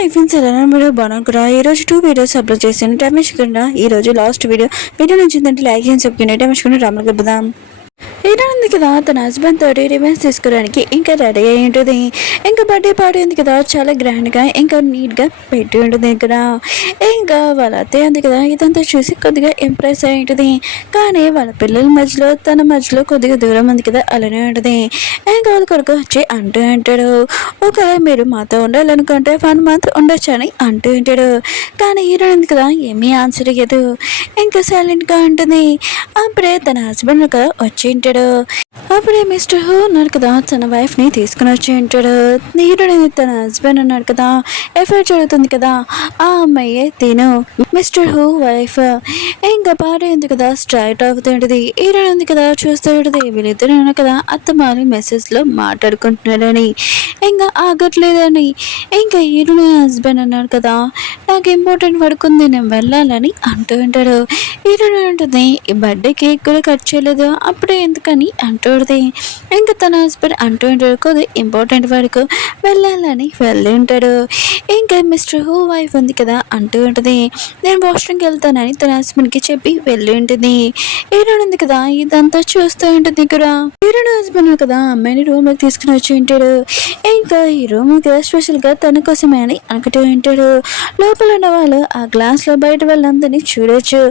Hello friends, ఎలా మీరు బాగున్నారా? ఈరోజు 2 వీడియోస్ అప్లోడ్ చేశాను. టైమిష్ కుండా ఈరోజు లాస్ట్ వీడియో నచ్చిందంటే లైక్ చేసి చెప్పుకునే టైమిష్ కుండా రాములు గడుపుదాం. ఇలా ఉంది కదా, తన హస్బెండ్ తోటి రివెన్స్ తీసుకోవడానికి ఇంకా రెడీ అయి ఉంటుంది. ఇంకా బర్త్డే పార్టీ ఉంది కదా, చాలా గ్రాండ్గా ఇంకా నీట్గా పెట్టి ఉంటుంది ఇక్కడ. ఇంకా వాళ్ళ అత్తయ్య ఉంది కదా, ఇదంతా చూసి కొద్దిగా ఇంప్రెస్ అయి ఉంటుంది. కానీ వాళ్ళ పిల్లల మధ్యలో తన మధ్యలో కొద్దిగా దూరం ఉంది కదా, అలానే ఉంటుంది. ఇంకా వాళ్ళ కొడుకు వచ్చి అంటూ ఉంటాడు, ఒకవేళ మీరు మాతో ఉండాలనుకుంటే 1 month ఉండొచ్చు అని అంటూ ఉంటాడు. కానీ హీరోయిన్ ఉంది కదా, ఏమీ ఆన్సర్ ఇయ్యదు. ఇంకా సైలెంట్గా ఉంటుంది. అప్పుడే తన హస్బెండ్ కదా వచ్చి ఉంటాడు. అప్పుడే మిస్టర్ హూ ఉన్నాడు కదా, తన వైఫ్ని తీసుకుని వచ్చి ఉంటాడు. హీరోయిన్ తన హస్బెండ్ ఉన్నాడు కదా, ఎఫైర్ జరుగుతుంది కదా, ఆ అమ్మాయి తిను మిస్టర్ హూ వైఫ్. ఇంకా పాట ఉంది కదా స్ట్రైట్ అవుతుంటుంది. హీరోయిన్ ఉంది కదా చూస్తూ ఉంటుంది, వీళ్ళిద్దరు ఉన్నారు కదా అత్తమాలి మెసేజ్లో మాట్లాడుకుంటున్నాడని, ఇంకా ఆగట్లేదని. ఇంకా హీరోయిన్ హస్బెండ్ అన్నాడు కదా, నాకు ఇంపార్టెంట్ వర్క్ ఉంది, నేను వెళ్ళాలని అంటూ ఉంటాడు. హీరోయిన్ ఉంటుంది, ఈ బర్త్డే కేక్ కూడా కట్ చేయలేదు, అప్పుడే ఎందుకని అంటూ ఉంటుంది. ఇంకా తన హస్బెండ్ అంటూ ఉంటాడు, కొద్ది ఇంపార్టెంట్ వర్క్ వెళ్ళాలని వెళ్ళి ఉంటాడు. ఇంకా మిస్టర్ హూ వైఫ్ ఉంది కదా అంటూ ఉంటుంది, నేను వాష్రూమ్కి వెళ్తానని తన హస్బెండ్కి చెప్పి వెళ్ళి ఉంటుంది. హీరోయిన్ ఉంది కదా ఇదంతా చూస్తూ ఉంటుంది కూడా. హీరోయిన్ హస్బెండ్ కదా అమ్మాయిని రూమ్లోకి తీసుకుని వచ్చి ఉంటాడు. ఇంకా ఈ రూమ్ కదా స్పెషల్గా తన కోసమే అని అనుకుంటూ ఉంటాడు. లోపల ఉన్న వాళ్ళు ఆ గ్లాస్లో బయట వాళ్ళందరినీ చూడొచ్చు.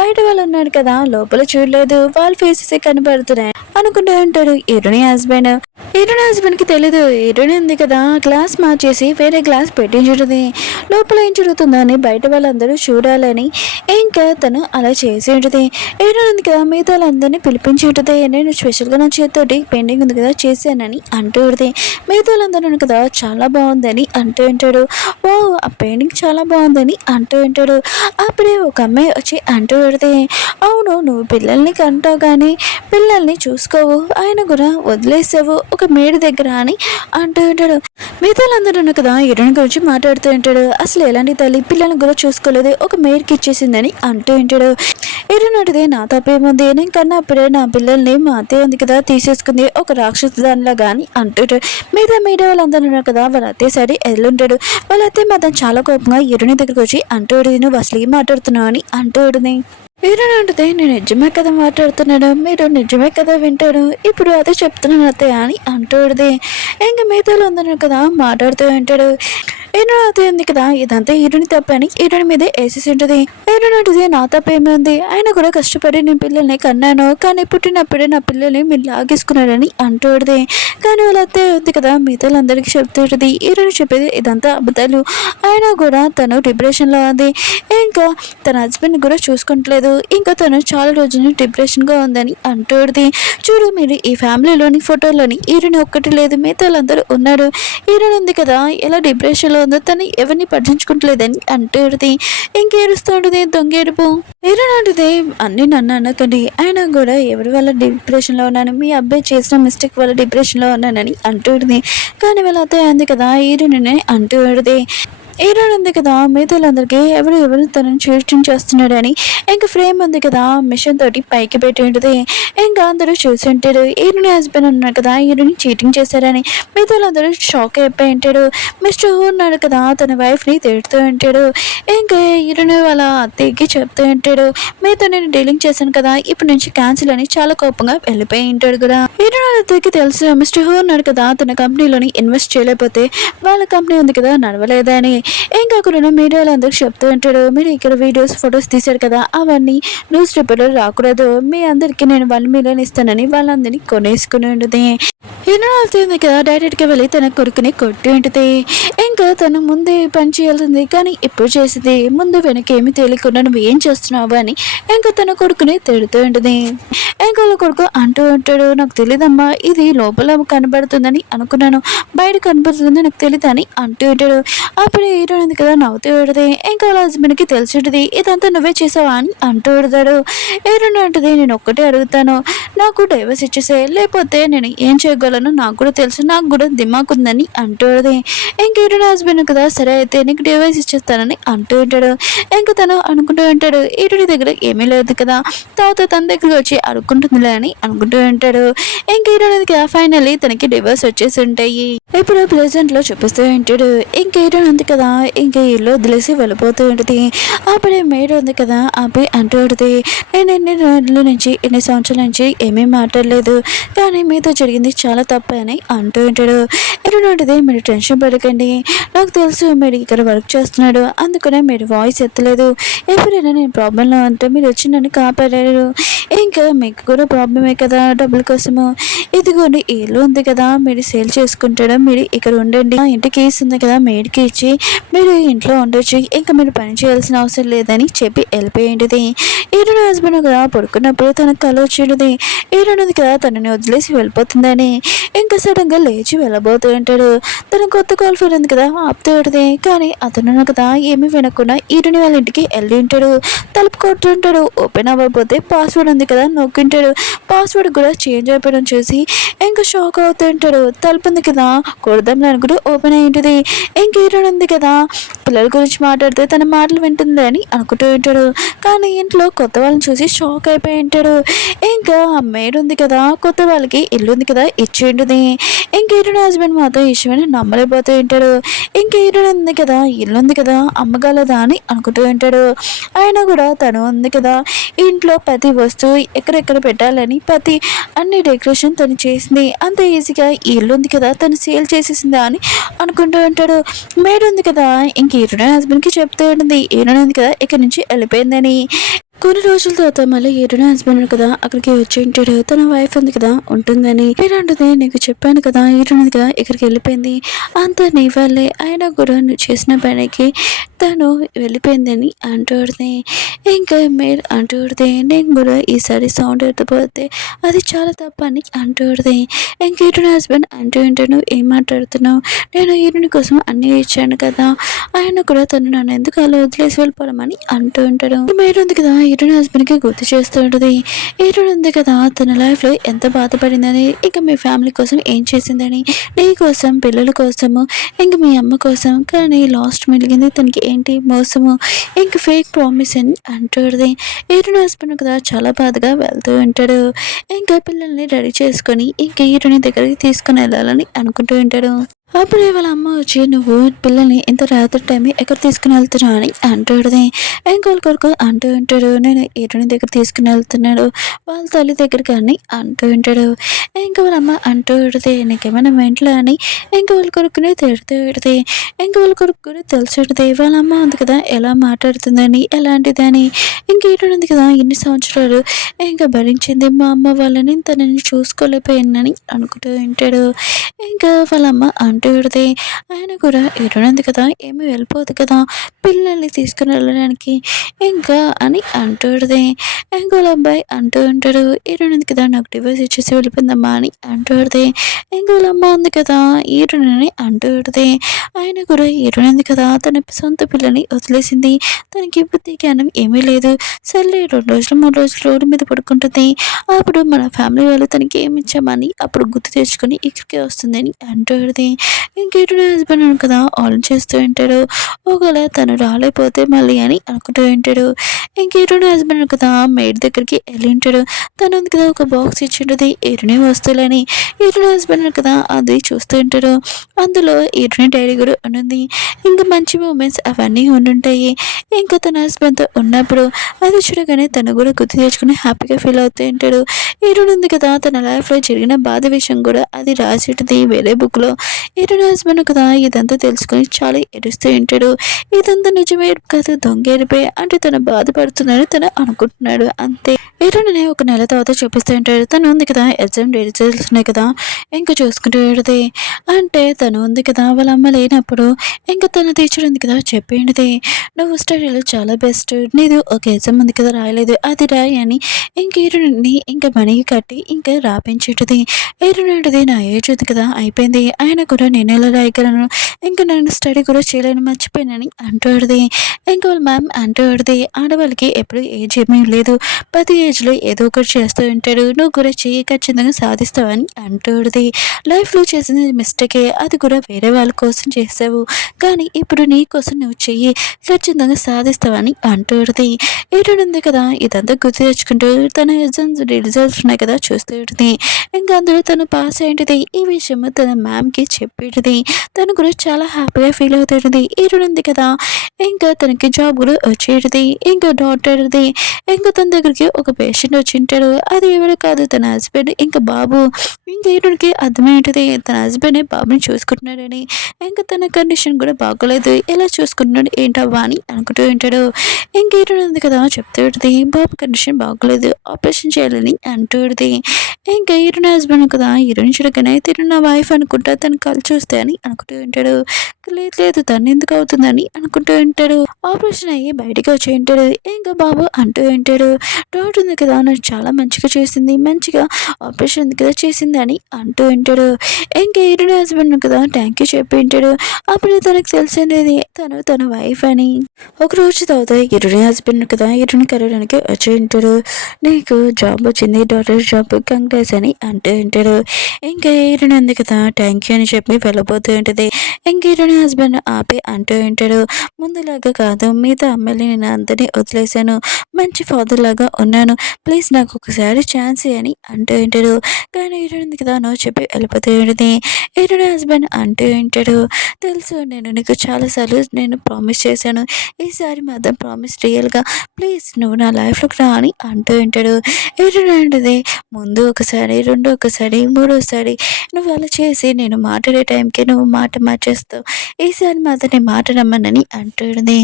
బయట వాళ్ళు ఉన్నాడు కదా, లోపల చూడలేదు, వాళ్ళ ఫేసెస్ కనబడుతున్నాయి అనుకుంటూ ఉంటాడు హీరోయిన్ హస్బెండ్ కి తెలీదు. హీరోయిన్ ఉంది కదా గ్లాస్ మార్చేసి వేరే గ్లాస్ పెట్టించుంటుంది. లోపల ఏం జరుగుతుందో అని బయట వాళ్ళందరూ చూడాలని ఇంకా తను అలా చేసి ఉంటుంది. హీరోయిన్ ఉంది కదా మిగతా వాళ్ళందరినీ పిలిపించి ఉంటుంది, నేను స్పెషల్గా నా చేతితోటి పెయింటింగ్ ఉంది కదా చేశానని అంటూ ఉంటుంది. మిగతా వాళ్ళందరూ కదా చాలా బాగుందని అంటూ ఉంటాడు. ఓ ఆ పెయింటింగ్ చాలా బాగుందని అంటూ ఉంటాడు. అప్పుడే ఒక అమ్మాయి వచ్చి అంటూ ఉంటుంది, అవును నువ్వు పిల్లల్ని కంటావు కానీ పిల్లల్ని చూసుకోవు, ఆయన కూడా వదిలేసావు ఒక మేడి దగ్గర అని అంటూ ఉంటాడు. మిగతాలందరూ కదా హీరోయిన్ గురించి మాట్లాడుతూ ఉంటాడు. అసలు ఎలాంటి తల్లి పిల్లల్ని కూడా చూసుకోలేదు, ఒక మేడికి ఇచ్చేసిందని అంటూ ఉంటాడు. హీరోయిన్ అడిగితే నా తప్పేముంది, నేను కన్నా అప్పుడే నా పిల్లల్ని మా అత్తయ్య ఉంది కదా తీసేసుకుంది ఒక రాక్షసు దానిలా కానీ అంటుంటాడు. మిగతా వాళ్ళందరూ ఉన్నారు కదా, వాళ్ళ అత్తయ్య సరే ఎల్లుంటాడు. వాళ్ళ అత్తయ్య మాత్రం చాలా కోపంగా హీరోయిన్ దగ్గరికి వచ్చి అంటూ నువ్వు అసలు ఏం మాట్లాడుతున్నావు అని అంటూ హీరోయిన్ అంటే నేను నిజమే కదా మాట్లాడుతున్నాడు, మీరు నిజమే కదా వింటాడు, ఇప్పుడు అదే చెప్తున్నాను అత్తయ్య అని అంటూ ఇంకా మిగతాలు అందరూ కదా మాట్లాడుతూ ఉంటాడు. హీరోయిన్ అయితే ఉంది కదా ఇదంతా హీరోని తప్పని హీరోయిన్ మీదే వేసేసి ఉంటుంది. హీరోయిన్ అంటే నా తప్పేమైంది, ఆయన కూడా కష్టపడి నేను పిల్లల్ని కన్నాను, కానీ పుట్టినప్పుడే నా పిల్లల్ని మీరు లాగేసుకున్నారని అంటూ కానీ వాళ్ళ అత్తే ఉంది కదా మిగతాలందరికీ చెప్తూ ఉంటుంది. హీరోయిన్ చెప్పేది ఇదంతా అబద్ధాలు, ఆయన కూడా తను డిప్రెషన్లో ఉంది, ఇంకా తన హస్బెండ్ కూడా చూసుకుంటలేదు, ఇంకా తను చాలా రోజులు డిప్రెషన్గా ఉందని అంటూ చూడు మీరు ఈ ఫ్యామిలీలోని ఫోటోలోని హీరోయిన్ ఒక్కటి లేదు, మిగతాలందరూ ఉన్నారు, హీరోయిన్ ఉంది కదా ఎలా డిప్రెషన్లో ఉందో తను ఎవరిని పట్టించుకుంటలేదని అంటూ ఇంకేడుస్తూ ఉంటుంది దొంగేడుపు. హీరోయిన్ అంటుంది అన్నీ నన్ను అనకండి, అయినా కూడా ఎవరి వల్ల డిప్రెషన్లో ఉన్నాను, మీ అబ్బాయి చేసిన మిస్టేక్ వల్ల డిప్రెషన్లో ఉన్నానని అంటూ కానీ వాళ్ళ అత్తయ్య అంది కదా హీరోయిన్ అంటూ హీరోయిన్ ఉంది కదా మిగతాలందరికీ ఎవరు తనని చీటింగ్ చేస్తున్నాడని ఇంకా ఫ్రేమ్ ఉంది కదా మిషన్ తోటి పైకి పెట్టి ఉంటుంది. ఇంకా అందరూ చూసి ఉంటాడు. హీరోయిన్ హస్బెండ్ ఉన్నాడు కదా హీరోయిన్ చీటింగ్ చేశారని మిగతాలందరూ షాక్ అయిపోయి ఉంటాడు. మిస్టర్ హూ ఉన్నాడు కదా తన వైఫ్ని తిడుతూ ఉంటాడు. ఇంకా హీరోయిన్ వాళ్ళ అత్తయ్యకి చెప్తూ ఉంటాడు, మీతో నేను డీలింగ్ చేశాను కదా ఇప్పటి నుంచి క్యాన్సిల్ అని చాలా కోపంగా వెళ్ళిపోయి ఉంటాడు కూడా. హీరోయిన్ వాళ్ళ అత్తయ్యకి తెలుసు మిస్టర్ హూ ఉన్నాడు కదా తన కంపెనీలోని ఇన్వెస్ట్ చేయలేకపోతే వాళ్ళ కంపెనీ ఉంది కదా నడవలేదని. ఇంకా కూడా మీడియాలో అందరికి చెప్తూ ఉంటాడు, మీరు ఇక్కడ వీడియోస్ ఫొటోస్ తీశారు కదా అవన్నీ న్యూస్ పేపర్లో రాకూడదు, మీ అందరికీ నేను 1 million ఇస్తానని వాళ్ళందరినీ కొనేసుకుని ఉంటుంది. హీరోయిన్ అవుతుంది కదా డైరెక్ట్గా వెళ్ళి తన కొడుకుని కొట్టి ఉంటుంది. ఇంకా తను ముందే పని చేయాల్సింది కానీ ఇప్పుడు చేసింది ముందు వెనక ఏమి తెలియకుండా నువ్వు ఏం చేస్తున్నావు అని ఇంకా తన కొడుకుని తిడుతూ ఉంటుంది. ఇంకా వాళ్ళ కొడుకు అంటూ ఉంటాడు, నాకు తెలియదమ్మా ఇది లోపల కనబడుతుందని అనుకున్నాను, బయట కనబడుతుందని నాకు తెలియదు అని అంటూ ఉంటాడు. అప్పుడు హీరోయిన్ కదా నవ్వుతూ ఉంటుంది. ఇంకా వాళ్ళ హస్బెండ్కి తెలిసి ఉంటుంది ఇదంతా నువ్వే చేసావా అని అంటూ ఉంటాడు. హీరోయిన్ ఉంటుంది నేను ఒక్కటే అడుగుతాను, నాకు డైవర్స్ ఇచ్చేసే లేకపోతే నేను ఏం తగ్గలను నాకు కూడా తెలుసు, నాకు కూడా దిమాక్ ఉందని అంటుంది. ఇంక ఈరుని హస్బెండ్ కదా సరే అయితే నీకు డివైస్ ఇచ్చేస్తానని అంటూ ఉంటాడు. ఇంక తను అనుకుంటూ ఉంటాడు ఈరుని దగ్గర ఏమీ లేదు కదా, తర్వాత తన దగ్గరికి వచ్చి అడుక్కుంటుందిలే అని అనుకుంటూ ఉంటాడు. ఇంక ఈరుని కదా ఫైనల్లీ తనకి డివైస్ వచ్చేసి ఉంటాయి. ఇప్పుడు ప్రెజెంట్ లో చూపిస్తూ ఉంటాడు. ఇంక ఈరుని ఉంది కదా ఇంక ఇల్లు వదిలేసి వెళ్ళిపోతూ ఉంటుంది. అప్పుడే మేడ్ ఉంది కదా అబ్బాయి అంటూ ఉంటుంది నేను ఎన్ని రోజుల నుంచి ఎన్ని సంవత్సరాల నుంచి ఏమీ మాట్లాడలేదు, కానీ మీతో జరిగింది చాలా తప్పు అని అంటూ ఉంటాడు. ఎటువంటి మీరు టెన్షన్ పడకండి, నాకు తెలుసు మీరు ఇక్కడ వర్క్ చేస్తున్నాడు, అందుకనే మీరు వాయిస్ ఎత్తలేదు. ఎప్పుడైనా నేను ప్రాబ్లంలో ఉంటే మీరు వచ్చి నన్ను కాపాడారు, ఇంకా మీకు కూడా ప్రాబ్లమే కదా డబ్బుల కోసము, ఇదిగోండి ఇల్లు ఉంది కదా మీరు సేల్ చేసుకుంటాడు, మీరు ఇక్కడ ఉండండి, ఇంటికి కేసు ఉంది కదా మేడ్కి ఇచ్చి మీరు ఇంట్లో ఉండొచ్చు, ఇంకా మీరు పని చేయాల్సిన అవసరం లేదని చెప్పి వెళ్ళిపోయింది. ఈరోజు హస్బెండ్ కదా పడుకున్నప్పుడు తనకు కల వచ్చేది ఈరోజు కదా తనని వదిలేసి వెళ్ళిపోతుందని. ఇంకా సడన్ గా లేచి వెళ్ళబోతూ ఉంటాడు. తన కొత్త కాల్ ఫోన్ ఉంది కదా ఆపుతూ ఉంటుంది, కానీ అతను కదా ఏమీ వినకుండా ఈరుని వాళ్ళ ఇంటికి వెళ్ళి ఉంటాడు. తలుపు కొట్టుంటాడు, ఓపెన్ అవ్వకపోతే పాస్వర్డ్ ఉంది కదా నొక్కింటాడు, పాస్వర్డ్ కూడా చేంజ్ అయిపోవడం చూసి ఇంకా షాక్ అవుతూ ఉంటాడు. తలుపు ఉంది కదా కొడదాంలో అనుకుంటూ ఓపెన్ అయి ఉంటుంది. ఇంక ఈరుని ఉంది కదా పిల్లల గురించి మాట్లాడితే తన మాటలు వింటుందని అనుకుంటూ ఉంటాడు, కానీ ఇంట్లో కొత్త వాళ్ళని చూసి షాక్ అయిపోయి ఉంటాడు. ఇంకా మేడ్ ఉంది కదా కొత్త వాళ్ళకి ఇల్లు ఉంది కదా ఇచ్చి ఉంటుంది. ఇంక ఈరుని హస్బెండ్ మాత్రం ఇష్టమని నమ్మలేకపోతూ ఉంటాడు. ఇంక ఈరుని ఉంది కదా ఇల్లు ఉంది కదా అమ్మగలదా అని అనుకుంటూ ఉంటాడు. అయినా కూడా తను ఉంది కదా ఇంట్లో ప్రతి వస్తువు ఎక్కడెక్కడ పెట్టాలని ప్రతి అన్ని డెకరేషన్ తను చేసింది, అంత ఈజీగా ఇల్లు ఉంది కదా తను సేల్ చేసేసిందా అని అనుకుంటూ ఉంటాడు. మేడ్ ఉంది కదా ఇంక ఈరుని హస్బెండ్కి చెప్తూ ఉంటుంది ఈరుని ఉంది కదా ఇక్కడి నుంచి వెళ్ళిపోయిందని. కొన్ని రోజుల తర్వాత మళ్ళీ ఈరుని హస్బెండ్ కదా అక్కడికి వచ్చి ఉంటాడు. తన వైఫ్ ఉంది కదా ఉంటుందని. ఇలాంటిది నీకు చెప్పాను కదా ఈరుని కదా ఇక్కడికి వెళ్ళిపోయింది, అంత నీ వల్లే, అయినా కూడా నువ్వు చేసిన పనికి తను వెళ్ళిపోయిందని అంటుంది. ఇంకా మీరు అంటుంది నేను కూడా ఈసారి సౌండ్ ఎత్తపోతే అది చాలా తప్పని అంటుంది. ఇంక ఈరుని హస్బెండ్ అంటూ ఉంటాను ఏం మాట్లాడుతున్నావు, నేను ఈరుని కోసం అన్నీ ఇచ్చాను కదా, ఆయన కూడా తను నన్ను ఎందుకు అలా వదిలేసి వెళ్ళిపోవడమని అంటూ ఉంటాడు. మీరు ఉంది కదా ఈరుని హస్బెండ్కి గుర్తు చేస్తూ ఉంటుంది. ఈరుని ఉంది కదా తన లైఫ్లో ఎంత బాధపడిందని, ఇంకా మీ ఫ్యామిలీ కోసం ఏం చేసిందని, నీ కోసం పిల్లల కోసము ఇంక మీ అమ్మ కోసం, కానీ లాస్ట్ మిగిలింది తనకి ఏంటి మోసము ఇంక ఫేక్ ప్రామిస్ అని అంటుంది. ఈరుని హస్బెండ్ కదా చాలా బాధగా వెళ్తూ ఉంటాడు. ఇంకా పిల్లల్ని రెడీ చేసుకొని ఇంకా ఈరుని దగ్గరికి తీసుకుని వెళ్ళాలని అనుకుంటూ ఉంటాడు. అప్పుడే వాళ్ళ అమ్మ వచ్చి నువ్వు పిల్లల్ని ఇంత రాత్రి టైం ఎక్కడ తీసుకుని వెళ్తున్నా అని అంటుంది. ఇంకోళ్ళ కొరకు అంటూ ఉంటాడు నేను ఈరుని దగ్గర తీసుకుని వెళ్తున్నాడు వాళ్ళ తల్లి దగ్గర కానీ అంటూ ఉంటాడు. ఇంకా వాళ్ళ అమ్మ అంటూ ఉంటుంది నీకేమైనా మెంట్లో అని ఇంకా వాళ్ళ కొడుకుని తిడుతూ ఉంటుంది. ఇంకా వాళ్ళ కొడుకు కూడా తెలిసి ఉంటుంది వాళ్ళ అమ్మ ఉంది కదా ఎలా మాట్లాడుతుందని ఎలాంటిదని. ఇంక ఈరుని ఉంది కదా ఇన్ని సంవత్సరాలు ఇంకా భరించింది మా అమ్మ వాళ్ళని తనని చూసుకోలేకపోయానని అనుకుంటూ ఉంటాడు. ఇంకా వాళ్ళ అమ్మ అంటూ ఉంటుంది ఆయన కూడా ఈరుని కదా ఏమి వెళ్ళిపోదు కదా పిల్లల్ని తీసుకుని వెళ్ళడానికి ఇంకా అని అంటుంది. ఇంకా వాళ్ళ అబ్బాయి అంటూ ఉంటాడు ఈరుని కదా నాకు డివోర్స్ ఇచ్చేసి వెళ్ళిపోయిందమ్మా అని అంటుంది. ఇంకా వాళ్ళ అమ్మ ఉంది కదా ఈరుని అంటూ ఉంటుంది ఆయన కూడా ఈరుని కదా తన సొంత పిల్లని వదిలేసింది, తనకి బుద్ధి జ్ఞానం ఏమీ లేదు, సర్లే 2 రోజులు 3 రోజులు రోడ్డు మీద పడుకుంటుంది, అప్పుడు మన ఫ్యామిలీ వాళ్ళు తనకి ఏమి ఇచ్చామని అప్పుడు గుర్తు తెచ్చుకొని ఇక్కడికే వస్తుందని అంటుంది. ఇంకేటునే హస్బెండ్ కదా ఆలోచిస్తూ ఉంటాడు ఒకవేళ తను రాలేకపోతే మళ్ళీ అని అనుకుంటూ ఉంటాడు. ఇంకేటునే హస్బెండ్ కదా మేడ్ దగ్గరికి వెళ్ళి ఉంటాడు. తను ఉంది కదా ఒక బాక్స్ ఇచ్చింటుంది ఈరుని వస్తువులని. ఈరుని హస్బెండ్ కదా అది చూస్తూ ఉంటాడు. అందులో ఈరుని డైరీ కూడా ఉంటుంది, ఇంకా మంచి మూమెంట్స్ అవన్నీ ఉండుంటాయి. ఇంకా తన హస్బెండ్తో ఉన్నప్పుడు అది చూడగానే తను కూడా గుర్తు తెచ్చుకుని హ్యాపీగా ఫీల్ అవుతూ ఉంటాడు. ఈరుని ఉంది కదా తన లైఫ్లో జరిగిన బాధ విషయం కూడా అది రాసి ఉంటుంది వేరే బుక్లో. ఈరుని హస్బెండ్ కదా ఇదంతా తెలుసుకొని చాలా ఏడుస్తూ ఉంటాడు. ఇదంతా నిజమే కాదు దొంగేరిపోయి అంటే తను బాధపడుతున్నాడు తను అనుకుంటున్నాడు అంతే. ఈరుని 1 నెల తర్వాత చూపిస్తూ ఉంటాడు. తను ఉంది కదా ఎగ్జామ్ రిజల్ట్స్ ఉన్నాయి కదా ఇంకా చూసుకుంటూ ఉంటుంది. అంటే తను ఉంది కదా వాళ్ళ అమ్మ లేనప్పుడు అడిగినప్పుడు ఇంకా తన టీచర్ ఉంది కదా చెప్పింది, నువ్వు స్టడీలో చాలా బెస్ట్, నీది ఒక ఎగ్జామ్ ఉంది కదా రాయలేదు, అది రాయి అని ఇంక హీరోయిన్ని ఇంకా మనీ కట్టి ఇంకా రాపించేటిది. హీరోయిన్ నా ఏజ్ ఉంది కదా అయిపోయింది, ఆయన కూడా నేను ఎలా రాయగలను, ఇంకా నేను స్టడీ కూడా చేయలేను మర్చిపోయానని అంటాడుది. ఇంకా వాళ్ళ మ్యామ్ అంటాడుది, ఆడవాళ్ళకి ఎప్పుడు ఏజ్ ఏమీ లేదు, ప్రతి ఏజ్లో ఏదో ఒకటి చేస్తూ ఉంటాడు, నువ్వు కూడా చెయ్యి ఖచ్చితంగా సాధిస్తావని అంటాడుది. లైఫ్లో చేసింది మిస్టేకే, అది కూడా వేరే వాళ్ళ కోసం చేసావు, కానీ ఇప్పుడు నీ కోసం నువ్వు చెయ్యి ఖచ్చితంగా సాధిస్తావని అంటాడుది. ఏడుంది కదా ఇదంతా గుర్తు తెచ్చుకుంటూ తన ఎగ్జామ్స్ రిజల్ట్స్ ఉన్నాయి కదా చూస్తూ ఉంటుంది. ఇంకా అందులో తను పాస్ అయింటిది, ఈ విషయం తన మ్యామ్కి చెప్పేటిది. తను కూడా చాలా హ్యాపీగా ఫీల్ అవుతుంది. ఏడుంది కదా ఇంకా తనకి జాబ్ కూడా వచ్చేటిది. ఇంకా డాక్టర్ది ఇంకా తన దగ్గరికి ఒక పేషెంట్ వచ్చింటాడు, అది ఎవరు కాదు తన హస్బెండ్ ఇంకా బాబు. ఇంకా ఈయనకి అర్థమయ్యేది తన హస్బెండ్ బాబుని చూసుకుంటున్నాడని. ఇంకా తన కండిషన్ కూడా బాగోలేదు, ఎలా చూసుకుంటున్నాడు ఏంటవ్వా అని అనుకుంటూ ఉంటాడు. ఇంక ఈయన ఉంది కదా చెప్తాడుది, బాబు కండిషన్ బాగోలేదు, ఆపరేషన్ చేయాలని అంటాడుది. ఇంకా హీరోయిన్ హస్బెండ్ కదా హీరోయిన్ చూడగానే తిను నా వైఫ్ అనుకుంటా, తను కళ్ళు చూస్తే అని అనుకుంటూ ఉంటాడు. లేదు లేదు తను ఎందుకు అవుతుందని అనుకుంటూ ఉంటాడు. ఆపరేషన్ అయ్యి బయటకు వచ్చి ఉంటాడు. ఇంకా బాబు అంటూ ఉంటాడు, డాక్టర్ ఉంది కదా నాకు చాలా మంచిగా చేసింది, మంచిగా ఆపరేషన్ ఉంది కదా చేసింది అని అంటూ ఉంటాడు. ఇంకా హీరోయిన్ హస్బెండ్ కదా థ్యాంక్ యూ చెప్పి ఉంటాడు. అప్పుడు తనకు తెలిసింది తను తన వైఫ్ అని. ఒక రోజు తర్వాత హీరోయిన్ హస్బెండ్ కదా హీరోయిన్ కలవడానికి వచ్చి ఉంటాడు. నీకు జాబ్ వచ్చింది, డాక్టర్ జాబ్, కంగ్రాట్స్ అని అంటూ ఉంటాడు. ఇంకా హీరోయిన్ ఉంది కదా థ్యాంక్ యూ అని చెప్పి వెళ్ళబోతూ ఉంటుంది. ఇంక హీరోయిన్ హస్బెండ్ ఆపి అంటూ ఉంటాడు, ముందులాగా కాదు, మిగతా అమ్మాయిని నేను అందరినీ వదిలేశాను, మంచి ఫాదర్ లాగా ఉన్నాను, ప్లీజ్ నాకు ఒకసారి ఛాన్స్ అని అంటూ ఉంటాడు. కానీ హీరోయిన్ కదా నో చెప్పి వెళ్ళిపోతూ ఉంటుంది. హీరోయిన్ హస్బెండ్ అంటూ ఉంటాడు, తెలుసు నేను నీకు చాలాసార్లు నేను ప్రామిస్ చేశాను, ఈసారి మాత్రం ప్రామిస్ రియల్గా ప్లీజ్ నువ్వు నా లైఫ్లోకి రా అని అంటూ ఉంటాడు. హీరోయిన్ అంటది, ముందు ఒకసారి, రెండో ఒకసారి, మూడోసారి నువ్వు అలా చేసి నేను మాట్లాడే టైంకి నువ్వు మాట మార్చేస్తావు, ఈసారి మాత్రం నేను మాట నమ్మనని అంటుంది.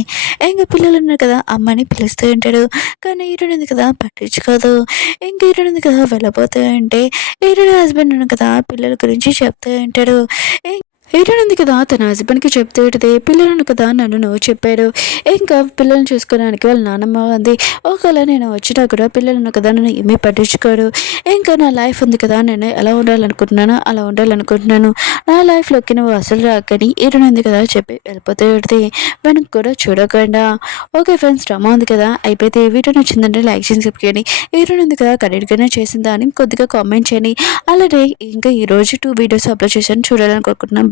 ఇంకా పిల్లలు ఉన్నారు కదా అమ్మని పిలుస్తూ ఉంటాడు. కానీ హీరోయిన్ కదా పట్టించుకోదు. ఇంకా హీరోయిన్ కదా వెళ్ళబోతూ ఉంటే హీరోయిన్ హస్బెండ్ ఉన్న కదా పిల్లల గురించి చెప్తూ ఉంటాడు. హీరోయిన్ కదా తన హస్బెండ్కి చెప్తూ ఉంటుంది, పిల్లలను కదా నన్ను నువ్వు చెప్పాడు, ఇంకా పిల్లల్ని చూసుకోవడానికి వాళ్ళ నాన్నమ్మ ఉంది, ఒకవేళ నేను వచ్చినా కూడా పిల్లలను కదా నన్ను ఏమీ పట్టించుకోడు, ఇంకా నా లైఫ్ ఉంది కదా నేను ఎలా ఉండాలనుకుంటున్నానో అలా ఉండాలనుకుంటున్నాను, నా లైఫ్లోకి నువ్వు అసలు రాకని హీరోయిన్ కదా చెప్పి వెళ్ళిపోతూ ఉంటుంది. వెనక్కి కూడా చూడకుండా. ఓకే ఫ్రెండ్స్, డ్రామా ఉంది కదా అయిపోతే వీడియో నచ్చిందంటే లైక్ చేసి చెప్పుకొని, హీరోయిన్ ఉంది కదా కరెక్ట్గానే చేసిందా అని కొద్దిగా కామెంట్ చేయండి. అలాగే ఇంకా ఈరోజు 2 వీడియోస్ అప్లోడ్ చేశాను, చూడాలనుకుంటున్నాను.